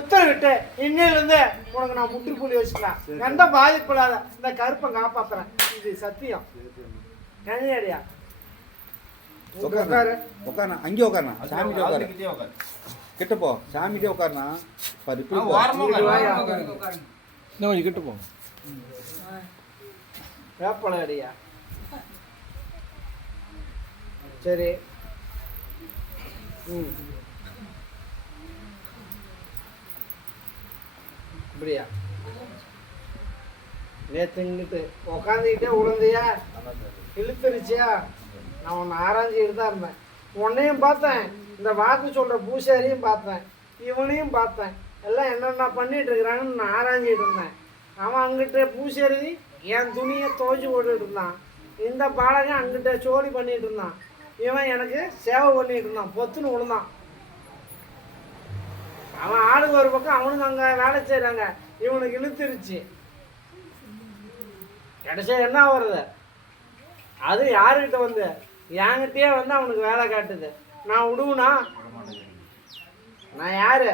உத்தரவிட்டு இன்னையிலிருந்து உனக்கு நான் முற்றுப்புள்ளி வச்சுக்கலாம். எந்த பாதிப்பு இல்லாத இந்த கருப்பை காப்பாத்துறேன். இது சத்தியம். கனியாடியா உட்காரு உட்காருண்ணா, அங்கே உட்காருண்ணா, சாமிகிட்டே உட்காரு, கிட்ட போ, சாமிகிட்டே உட்காருண்ணா. கொஞ்சம் கிட்ட போ. வேப்பலை அடியா. சரி. இப்படியா நேற்றுங்கிட்டு உக்காந்துக்கிட்டே உழந்தையா இழுத்துருச்சியா? நான் உன்னை ஆராய்ஞ்சிக்கிட்டு தான் இருந்தேன். உன்னையும் பார்த்தேன், இந்த வாக்கு சொல்கிற பூசாரியும் பார்த்தேன், இவனையும் பார்த்தேன். எல்லாம் என்னென்ன பண்ணிட்டு இருக்கிறாங்கன்னு நான் ஆராய்ஞ்சிக்கிட்டு இருந்தேன். அவன் அங்கிட்ட பூசாரி என் துணியை துவைச்சி போட்டுக்கிட்டு இருந்தான். இந்த பாலகன் அங்கிட்ட சோழி பண்ணிகிட்டு இருந்தான். இவன் எனக்கு சேவை பண்ணிகிட்டு இருந்தான். பொத்துன்னு விழுந்தான். அவன் ஆளுக்கு ஒரு பக்கம், அவனுக்கு அங்கே வேலை செய்கிறாங்க. இவனுக்கு இழுத்துருச்சு. கடைசியா என்ன வருது? அது யாருக்கிட்ட வந்து என்கிட்டயே வந்து அவனுக்கு வேலை காட்டுது. நான் விடுவேனா? நான் யாரு?